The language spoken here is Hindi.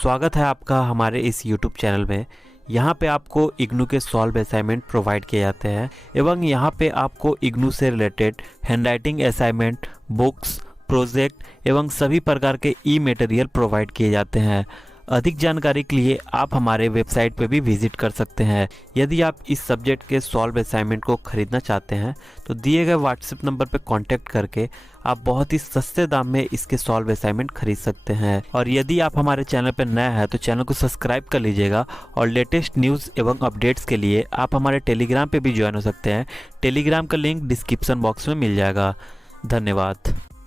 स्वागत है आपका हमारे इस YouTube चैनल में। यहाँ पे आपको इग्नू के सॉल्व असाइनमेंट प्रोवाइड किए जाते हैं एवं यहाँ पे आपको इग्नू से related handwriting assignment, books, project एवं सभी प्रकार के ई मटेरियल प्रोवाइड किए जाते हैं। अधिक जानकारी के लिए आप हमारे वेबसाइट पे भी विजिट कर सकते हैं। यदि आप इस सब्जेक्ट के सॉल्व असाइनमेंट को खरीदना चाहते हैं तो दिए गए व्हाट्सएप नंबर पर कांटेक्ट करके आप बहुत ही सस्ते दाम में इसके सॉल्व असाइनमेंट खरीद सकते हैं। और यदि आप हमारे चैनल पर नया है तो चैनल को सब्सक्राइब कर लीजिएगा और लेटेस्ट न्यूज़ एवं अपडेट्स के लिए आप हमारे टेलीग्राम पे भी ज्वाइन हो सकते हैं। टेलीग्राम का लिंक डिस्क्रिप्शन बॉक्स में मिल जाएगा। धन्यवाद।